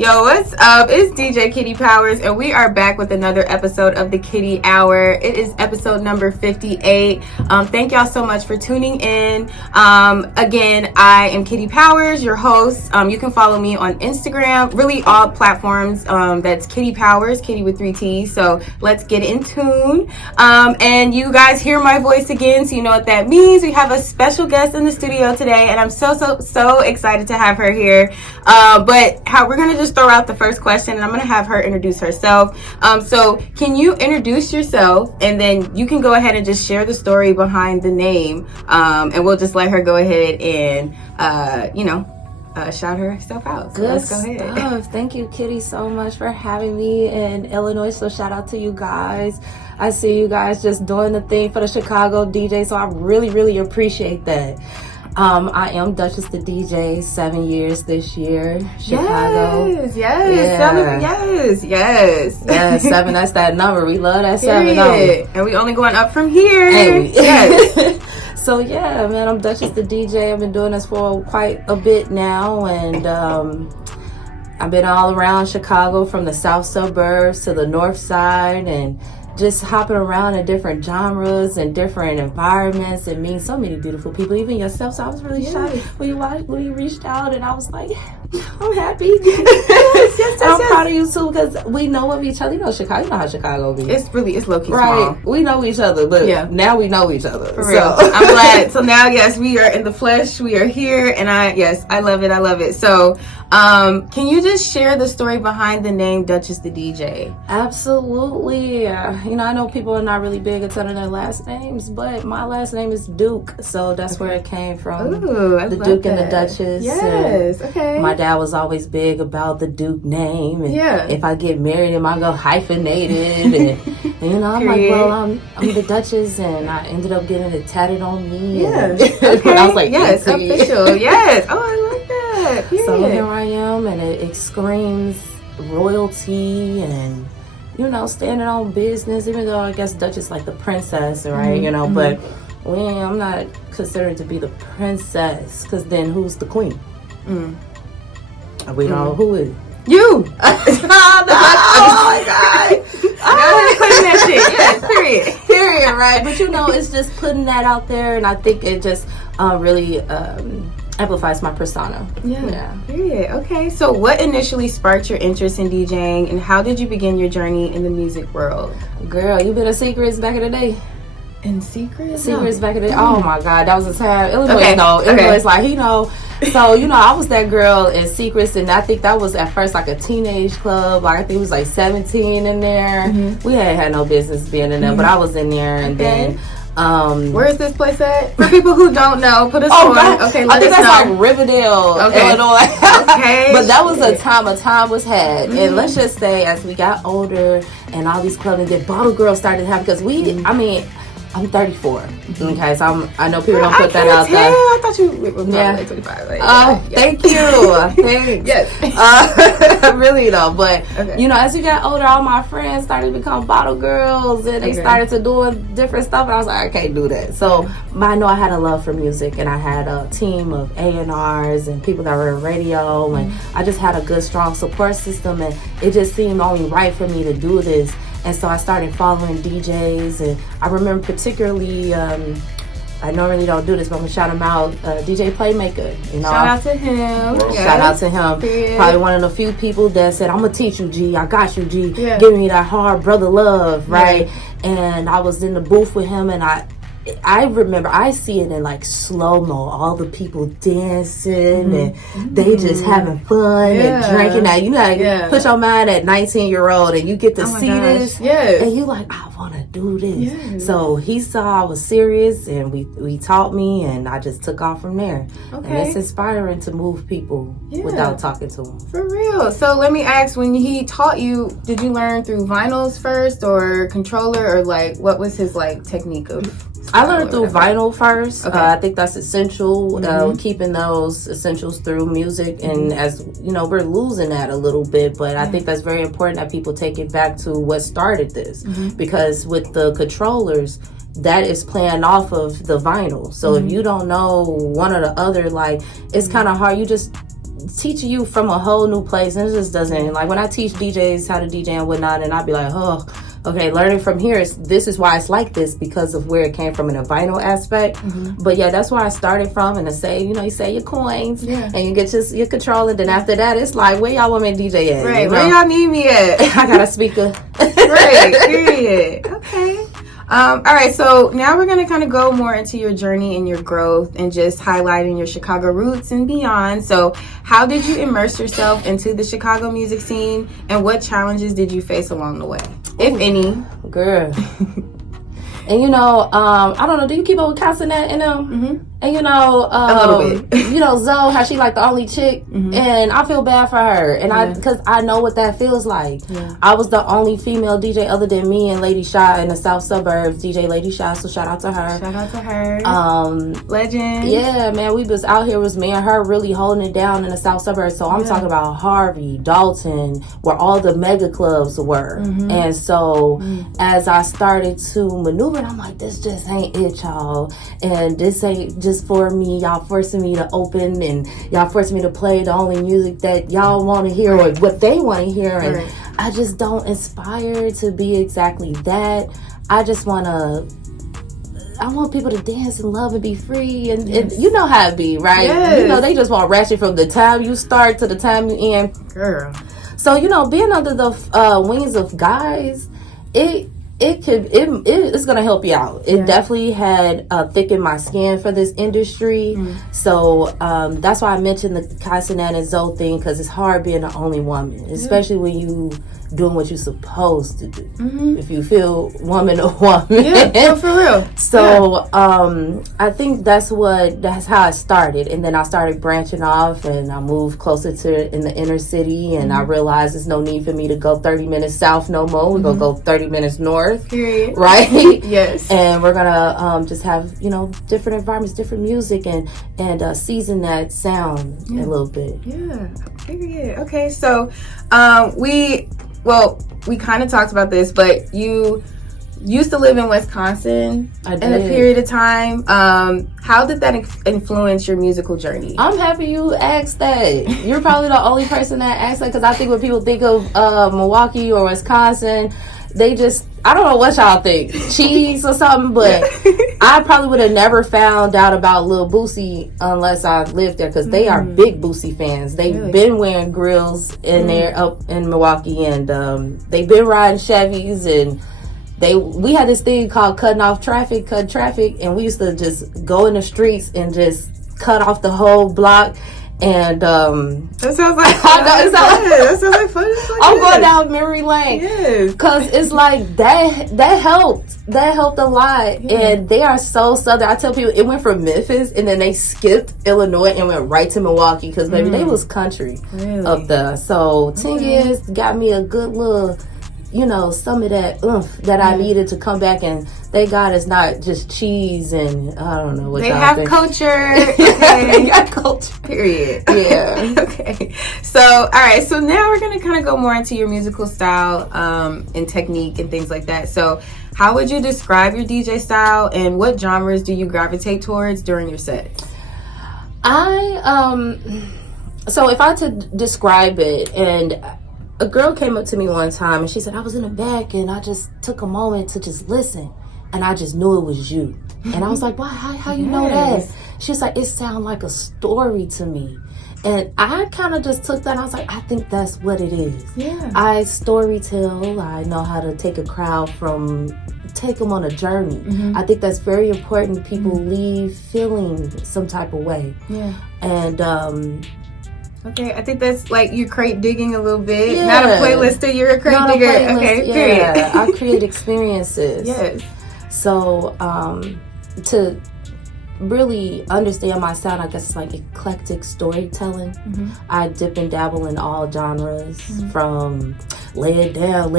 Yo, what's up? It's DJ Kitty Powers, and we are back with another episode of the Kitty Hour. It is episode number 58. Thank y'all so much for tuning in. Again, I am Kitty Powers, your host. You can follow me on Instagram, really all platforms. That's Kitty Powers, Kitty with 3 T's. So let's get in tune. And you guys hear my voice again, so you know what that means. We have a special guest in the studio today, and I'm so excited to have her here. But how we're gonna just throw out the first question, and I'm gonna have her introduce herself. So can you introduce yourself, and then you can go ahead and just share the story behind the name, and we'll just let her go ahead and shout herself out. So let's go ahead. Stuff. Thank you, Kitty, so much for having me in Illinois. So shout out to you guys. I see you guys just doing the thing for the Chicago DJ, so I really appreciate that. I am Duchess the DJ, 7 years this year, Chicago. Yes. 7, that's that number. We love that 7 number. And we only going up from here. Hey. Yes. So yeah, man, I'm Duchess the DJ. I've been doing this for quite a bit now, and I've been all around Chicago, from the south suburbs to the north side, and just hopping around in different genres and different environments and meeting so many beautiful people, even yourself. So I was really shy when you reached out, and I was like, I'm happy. Yes, I'm proud of you too, because we know of each other. You know Chicago. You know how Chicago be. It's low key right. Small. We know each other. Look, now we know each other. For real. I'm glad. So now, yes, we are in the flesh. We are here, and I love it. So, can you just share the story behind the name Duchess the DJ? Absolutely. I know people are not really big at telling their last names, but my last name is Duke, so that's where it came from. Ooh, I the love Duke that. And the Duchess. Yes. Okay. My dad was always big about the Duke name, and if I get married, I go hyphenated, and I'm like, well, I'm the Duchess, and I ended up getting it tatted on me. Yeah. Okay. I was like, yes, official. Yes. Oh, I like that. Period. So here I am, and it screams royalty and standing on business, even though I guess Duchess like the princess, right? Mm-hmm. But I'm not considered to be the princess, because then who's the queen? We know who is you. Oh my God! Claim that shit. Yes. Period. Right? But it's just putting that out there, and I think it just really amplifies my persona. Yeah. Period. Okay. So what initially sparked your interest in DJing, and how did you begin your journey in the music world? Girl, you been a Secrets back in the day? In Secrets? Back in the day? Oh my God, that was a time. Illinois, Illinois, like, so, I was that girl in Secrets, and I think that was at first like a teenage club. Like, I think it was like 17 in there. Mm-hmm. We had no business being in there, but I was in there, and then where is this place at? For people who don't know, put us on. Okay, I think that's like Riverdale, Illinois. Okay. But that was a time was had. And let's just say, as we got older and all these clubs, and then Bottle Girls started happening, because I'm 34. Okay, so I know people don't put that out there. I thought you were like 25. Thank you. Thanks. Yes. Really though, but as we got older, all my friends started to become Bottle Girls, and they started to do different stuff, and I was like, I can't do that. So I know I had a love for music, and I had a team of A&Rs and people that were in radio, and I just had a good, strong support system, and it just seemed only right for me to do this. And so I started following DJs, and I remember particularly, I normally don't do this, but I'm going to shout him out, DJ Playmaker. Shout out to him. Shout out to him. Yeah. Probably one of the few people that said, I'm going to teach you, G. I got you, G. Yeah. Give me that hard brother love, right? Yeah. And I was in the booth with him, and I remember, I see it in like slow-mo, all the people dancing and they just having fun and drinking. Now you put your mind at 19-year-old, and you get to see this, and you like, I want to do this. So he saw I was serious, and we taught me, and I just took off from there. And it's inspiring to move people without talking to them. For real. So let me ask, when he taught you, did you learn through vinyls first, or controller, or like what was his like technique of? I learned through vinyl first. I think that's essential, keeping those essentials through music. And as you know, we're losing that a little bit, but I think that's very important that people take it back to what started this. Because with the controllers, that is playing off of the vinyl. So if you don't know one or the other, like, it's kind of hard. You just teaching you from a whole new place, and it just doesn't, like when I teach DJs how to DJ and whatnot, and I'd be like, oh, okay, learning from here, this is why it's like this, because of where it came from in a vinyl aspect. But yeah, that's where I started from. And to say, you know, you say your coins, and you get your control, and then after that, it's like, where y'all want me to DJ at? Right, you know? where y'all need me at? I got a speaker. Right, period. Okay. All right, so now we're going to kind of go more into your journey and your growth and just highlighting your Chicago roots and beyond. So how did you immerse yourself into the Chicago music scene, and what challenges did you face along the way, if any? Girl. And you know, I don't know, do you keep up with Cassinet and them? And you know, a little bit. You know, Zoe, how she like the only chick, and I feel bad for her, and because I know what that feels like. I was the only female DJ other than me and Lady Shaw in the South Suburbs, DJ Lady Shaw, so shout out to her. Shout out to her. Legend. Yeah, man, we was out here, was me and her really holding it down in the South Suburbs. So I'm talking about Harvey, Dalton, where all the mega clubs were. And so as I started to maneuver, I'm like, this just ain't it, y'all, and this ain't just for me. Y'all forcing me to open, and y'all forcing me to play the only music that y'all want to hear, or what they want to hear, and I just don't aspire to be exactly that. I just want people to dance and love and be free, and you know how it be, right? You know, they just want ratchet from the time you start to the time you end. Girl. So, you know, being under the wings of guys, it's gonna help you out. It definitely had thickened my skin for this industry. So that's why I mentioned the Cassinet and Zoe thing, because it's hard being the only woman, especially when you doing what you're supposed to do. If you feel woman to woman. Yeah, for real. So I think that's how I started, and then I started branching off, and I moved closer to in the inner city, and I realized there's no need for me to go 30 minutes south no more. We're gonna go 30 minutes north. Period. Right? Yes. And we're gonna just have, you know, different environments, different music, and season that sound a little bit. Yeah. Period. Okay, so we kind of talked about this, but you used to live in Wisconsin in a period of time. How did that influence your musical journey? I'm happy you asked that. You're probably the only person that asked that, because I think when people think of Milwaukee or Wisconsin, they just, I don't know what y'all think, cheese or something, but I probably would have never found out about Lil Boosie unless I lived there, because they are big Boosie fans. They've been wearing grills in there up in Milwaukee, and they've been riding Chevys, and we had this thing called cut traffic, and we used to just go in the streets and just cut off the whole block. And that sounds like fun. That sounds like fun. I'm going down memory lane. Yes. Cause it's like that helped. That helped a lot. Yeah. And they are so southern. I tell people it went from Memphis, and then they skipped Illinois and went right to Milwaukee, because baby, they was country up there. So 10 years got me a good little, you know, some of that oomph that I needed to come back, and thank God it's not just cheese and I don't know what they y'all have think. Culture. They got culture. Period. Yeah. Okay. So, all right. So now we're gonna kind of go more into your musical style and technique and things like that. So, how would you describe your DJ style, and what genres do you gravitate towards during your set? So if I had to describe it, and a girl came up to me one time and she said, I was in the back and I just took a moment to just listen, and I just knew it was you. And I was like, why? How you know that? She's like, it sounded like a story to me. And I kind of just took that, and I was like, I think that's what it is. Yeah. I storytell. I know how to take a crowd take them on a journey. I think that's very important. People leave feeling some type of way. Yeah. And okay, I think that's like you crate digging a little bit. Yeah. Not a playlister, you're a crate digger. Okay, period. Yeah, I create experiences. Yes. So, to really understand my sound, I guess it's like eclectic storytelling. I dip and dabble in all genres, from lay it down,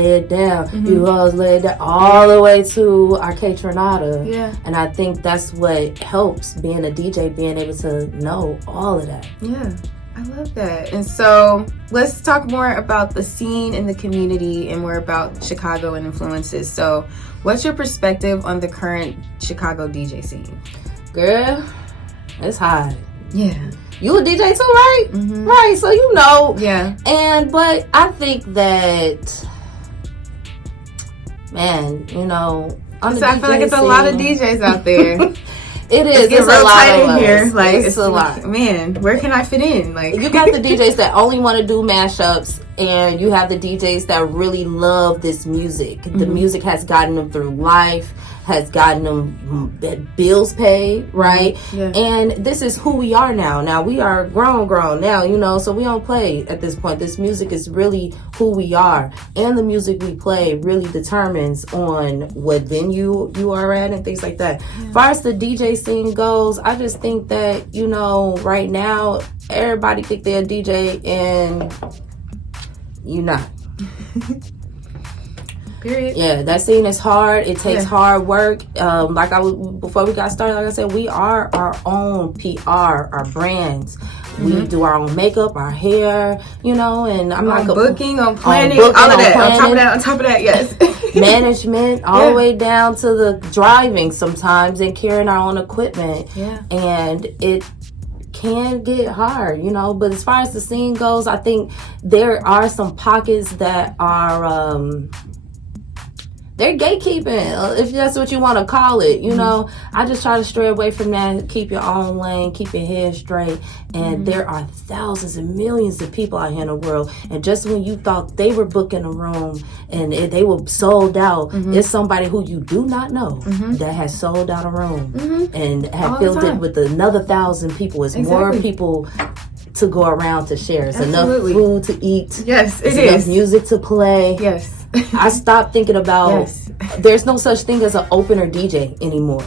you always lay it down, all the way to Arcade Tornado. Yeah. And I think that's what helps being a DJ, being able to know all of that. Yeah. I love that. And so let's talk more about the scene and the community, and more about Chicago and influences. So what's your perspective on the current Chicago DJ scene? Girl, it's hot. Yeah. you a DJ too, right? Mm-hmm. Right, so you know. Yeah. But I think that, man, you know, on the I feel like it's a lot of DJs out there. It is. It's a lot in here. Like it's a lot. Man, where can I fit in? Like you got the DJs that only want to do mashups, and you have the DJs that really love this music. The music has gotten them through life, has gotten them bills paid, right? Yeah. And this is who we are now. Now we are grown now, you know, so we don't play at this point. This music is really who we are, and the music we play really determines on what venue you are at and things like that. Yeah. As far as the DJ scene goes, I just think that, you know, right now everybody think they're a DJ and you're not. Period. Yeah, that scene is hard. It takes hard work. Before we got started, like I said, we are our own PR, our brands. We do our own makeup, our hair, you know, and I'm not booking, on planning, all of that. On top of that, yes. Management, all the way down to the driving sometimes and carrying our own equipment. Yeah. And it can get hard, you know, but as far as the scene goes, I think there are some pockets that are they're gatekeeping, if that's what you want to call it, you know. I just try to stray away from that. Keep your own lane, keep your head straight. And there are thousands and millions of people out here in the world, and just when you thought they were booking a room and they were sold out, it's somebody who you do not know that has sold out a room and have filled it with another 1,000 people. It's more people to go around to share. It's enough food to eat. Yes, it's enough music to play. Yes. I stopped thinking about there's no such thing as an opener DJ anymore.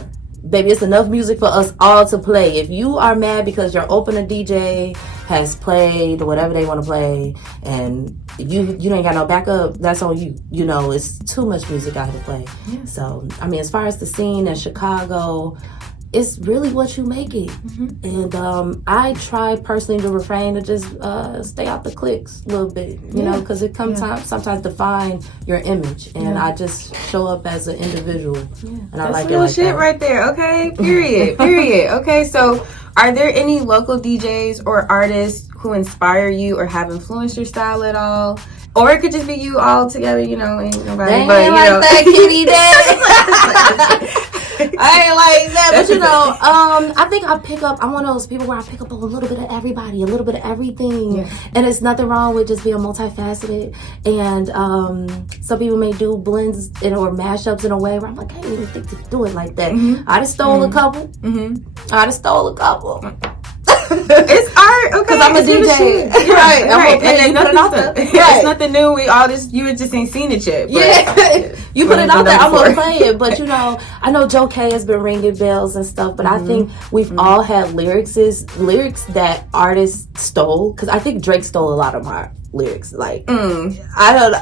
Baby, it's enough music for us all to play. If you are mad because your opener DJ has played whatever they want to play and you ain't got no backup, that's on you. You know, it's too much music out here to play. Yeah. So, I mean, as far as the scene in Chicago, it's really what you make it. And I try personally to refrain to just stay out the clicks a little bit, you know, because it sometimes define your image, and I just show up as an individual, and I like it like shit that. right there. Okay, period. Okay, so are there any local DJs or artists who inspire you or have influenced your style at all? Or it could just be you all together, you know, ain't nobody. They ain't but, like that, kitty daddy. I ain't like that, but you know, I think I'm one of those people where I pick up a little bit of everybody, a little bit of everything, and it's nothing wrong with just being multifaceted. And some people may do blends or mashups in a way where I'm like, I didn't even think to do it like that. I just stole a couple. It's art, okay? Because I'm a DJ, right? Right. And then it's nothing new. You just ain't seen it yet. But you put it out there. I'm gonna play it. But you know, I know Joe K has been ringing bells and stuff. But I think we've all had lyrics that artists stole. Because I think Drake stole a lot of my lyrics. Like, I don't know.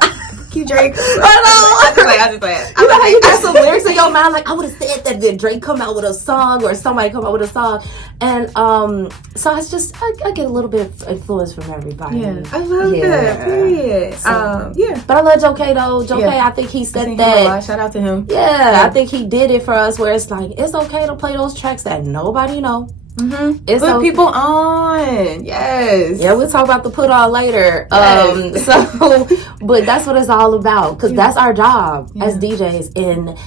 Cue Drake. I just play it. You know how you got some lyrics in your mind, like I would have said that. Did Drake come out with a song or somebody come out with a song? And so it's just I get a little bit of influence from everybody. Yeah, I love that. Period. So, but I love Joe K though. Joe K, I think he said that. Shout out to him. Yeah, I think he did it for us. Where it's like it's okay to play those tracks that nobody know. It's put people on. Yes. Yeah, we'll talk about the put on later. But that's what it's all about, because that's our job as DJs. And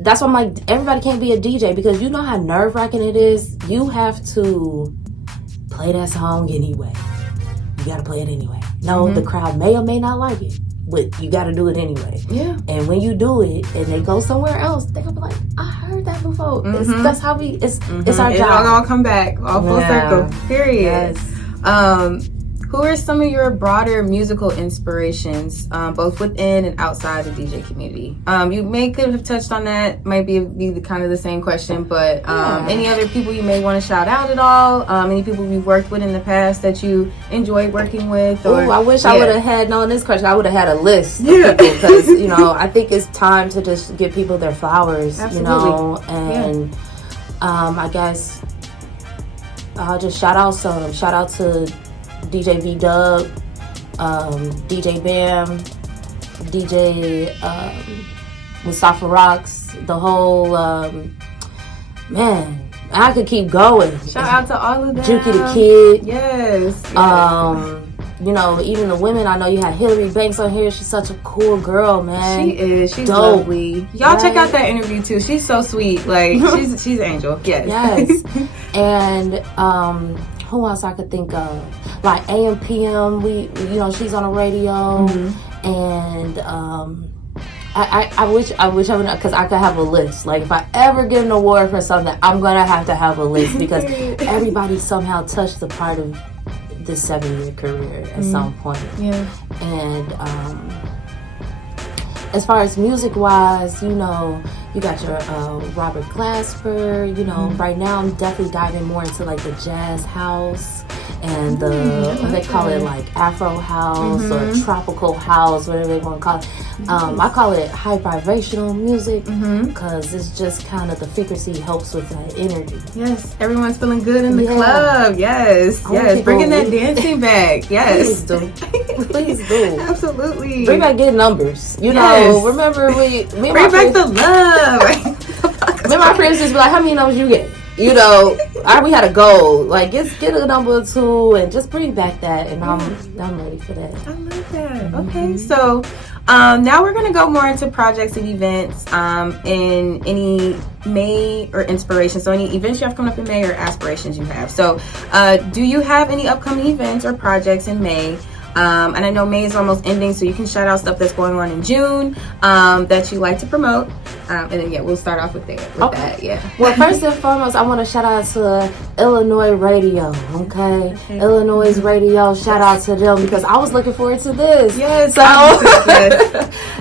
that's why I'm like, everybody can't be a DJ, because you know how nerve-wracking it is. You have to play that song anyway. You gotta play it anyway. No, the crowd may or may not like it, but you gotta do it anyway. Yeah. And when you do it and they go somewhere else, they're gonna be like, I heard that before. That's how it's our job. It'll all come back, all full circle. Period. Yes. Who are some of your broader musical inspirations, both within and outside the DJ community? You could have touched on that. Might be the kind of the same question, but any other people you may want to shout out at all? Any people you've worked with in the past that you enjoyed working with? Or, I wish I would have had known this question. I would have had a list of people, because you know, I think it's time to just give people their flowers. Absolutely. You know, and I guess I'll just shout out to DJ V-Dub, DJ Bam, DJ Mustafa Rocks, the whole, I could keep going. Shout out to all of them. Juki the Kid. Yes. You know, even the women. I know you had Hillary Banks on here. She's such a cool girl, man. She is. She's dope. Lovely. Y'all check out that interview too. She's so sweet. Like she's an angel. Yes. Yes. And who else I could think of? Like AM PM. We you know, she's on the radio. And I wish I would, because I could have a list. Like if I ever get an award for something, I'm gonna have to have a list because everybody somehow touched the part of this 7-year career at some point. Yeah. And as far as music wise, you know, you got your Robert Glasper. You know, right now I'm definitely diving more into like the jazz house and the what they call it, like Afro house or tropical house, whatever they want to call it. I call it high vibrational music because it's just kind of the frequency helps with that energy. Yes, everyone's feeling good in the club. Yes, bringing that dancing back. Yes, please do. Absolutely. Bring back good numbers. You know, remember bring back the love. Me and my friends just be like, how many numbers you get? You know, we had a goal. Like, get a number 2 and just bring back that. And I'm ready for that. I love that. Okay, so now we're gonna go more into projects and events in any May or inspiration. So any events you have coming up in May or aspirations you have. So do you have any upcoming events or projects in May? And I know May is almost ending, so you can shout out stuff that's going on in June that you like to promote. And then, we'll start off with that. Yeah. Well, first and foremost, I want to shout out to Illinois Radio, okay? Illinois Radio, shout out to them because I was looking forward to this. Yes. So,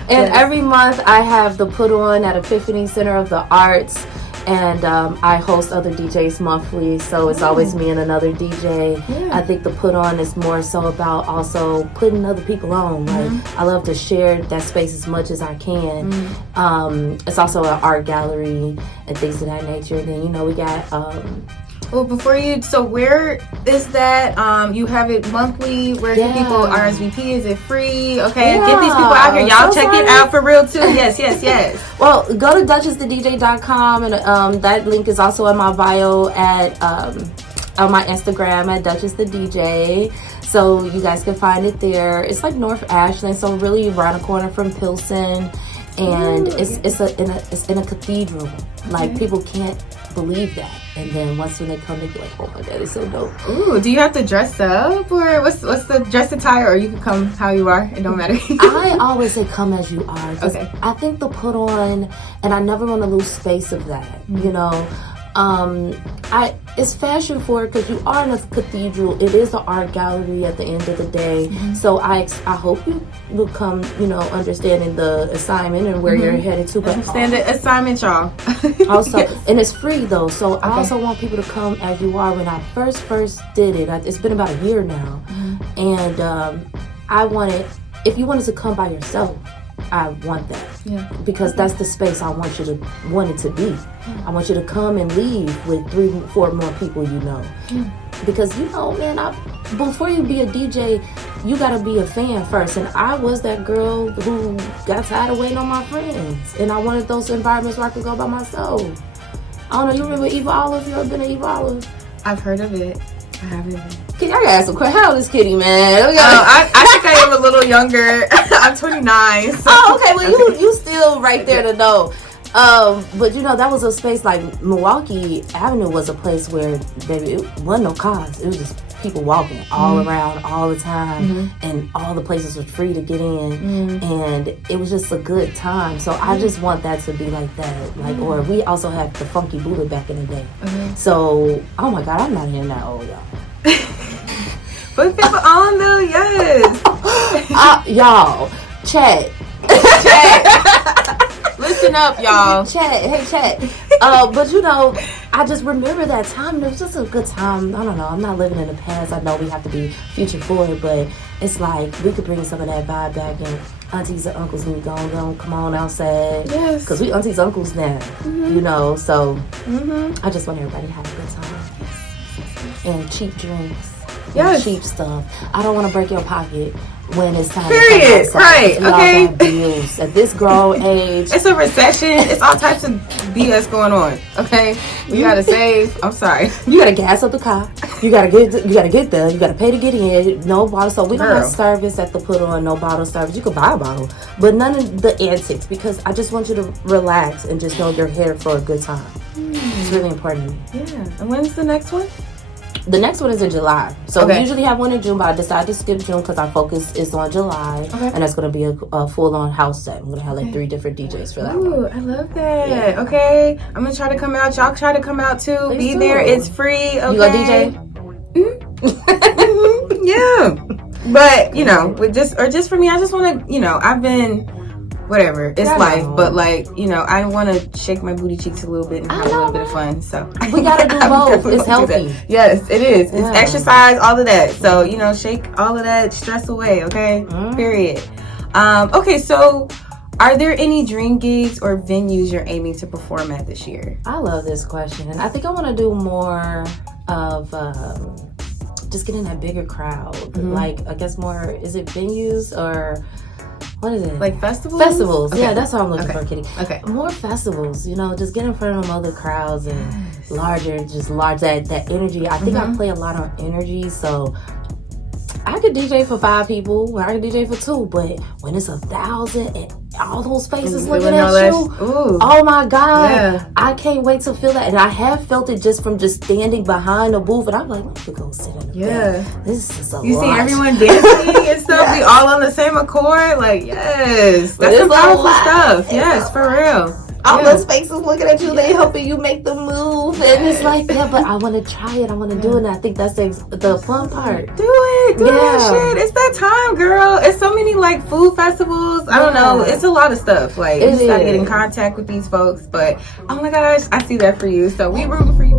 and every month I have the put on at Epiphany Center of the Arts. And I host other DJs monthly, so it's always me and another DJ. I think the put on is more so about also putting other people on. Like I love to share that space as much as I can. It's also an art gallery and things of that nature. And then, you know, we got well, so where is that? You have it monthly. Where can people RSVP? Is it free? Okay, get these people out here. Y'all check it out for real too. Yes. Well, go to DutchessTheDJ.com, and that link is also in my bio at on my Instagram at DutchessTheDJ. So you guys can find it there. It's like North Ashland, so really around the corner from Pilsen, and it's in a cathedral. Like people can't believe that, and then once when they come, they be like, "Oh my god, it's so dope." Ooh, do you have to dress up, or what's the dress attire, or you can come how you are? It don't matter. I always say come as you are. Okay. I think the put on, and I never want to lose space of that. You know, it's fashion forward because you are in a cathedral. It is an art gallery at the end of the day. So I hope you will come, you know, understanding the assignment and where you're headed to. But understand the assignment, y'all. Also, and it's free though. So I also want people to come as you are. When I first did it, it's been about a year now, and I wanted, if you wanted to come by yourself, I want that. Yeah. Because that's the space I want it to be. I want you to come and leave with 3-4 more people you know. Because you know, man, before you be a DJ, you gotta be a fan first. And I was that girl who got tired of waiting on my friends. And I wanted those environments where I could go by myself. I don't know, you remember Eva Olive? You ever been to Eva Olive? I've heard of it. I haven't. I gotta ask some questions. How old is Kitty, man? I think I am a little younger. I'm 29. So. Oh, okay. Well, you still right there to know. But you know, that was a space like Milwaukee Avenue was a place where, baby, it wasn't no cars. It was just people walking all around all the time, and all the places were free to get in, and it was just a good time. So I just want that to be like that. Like, or we also had the Funky Buddha back in the day. So, oh my God, I'm not hearing that old, y'all. Put people on though, yes. Y'all, chat. Listen up, y'all. Chat. But you know, I just remember that time, and it was just a good time. I don't know, I'm not living in the past. I know we have to be future forward, but it's like we could bring some of that vibe back, and aunties and uncles need to go come on outside. Yes. Because we aunties, uncles now, you know, so I just want everybody to have a good time. And cheap drinks. Cheap stuff. I don't want to break your pocket when it's time Period. to come outside. Right. Okay. Bills. At this grown age. It's a recession. It's all types of BS going on. Okay. We gotta save. I'm sorry. You gotta gas up the car. You gotta get there. You gotta pay to get in. No bottle. So we don't have service at the put on. No bottle service. You could buy a bottle, but none of the antics, because I just want you to relax and just know you're here for a good time. It's really important. Yeah. And when's the next one? The next one is in July. So we usually have one in June, but I decided to skip June because our focus is on July. And that's going to be a full-on house set. I'm going to have like 3 different DJs for that one. I love that. Yeah. Okay. I'm going to try to come out. Y'all try to come out too. Please be there. It's free. Okay. You got DJ? Yeah. But, you know, just for me, I just want to, you know, I've been... Whatever, it's life, but like, you know, I want to shake my booty cheeks a little bit and have a little bit of fun. So we gotta do both. It's healthy. Yes, it is. It's exercise, all of that. So, you know, shake all of that stress away. Okay, period. Okay, so are there any dream gigs or venues you're aiming to perform at this year? I love this question. I think I want to do more of just getting that bigger crowd. Like, I guess more. Is it venues or? What is it? Like festivals? Festivals. Okay. Yeah, that's what I'm looking for, Kitty. Okay. More festivals, you know, just get in front of them other crowds and large, that energy. I think I play a lot on energy, so I could DJ for 5 people, or I could DJ for 2, but when it's 1,000 and all those faces looking at you, oh my God, I can't wait to feel that. And I have felt it just from just standing behind the booth, and I'm like, let me go sit in the back. This is a lot. You see everyone dancing and stuff, we all on the same accord, like, that's some powerful stuff. Yes, for real. All those faces looking at you, they helping you make the move, and it's like, but I want to try it, I want to do it, and I think that's the fun part. Do it, shit. It's that time, girl. It's so many like food festivals. I don't know. It's a lot of stuff. Like, you just gotta get in contact with these folks. But oh my gosh, I see that for you. So we rooting for you.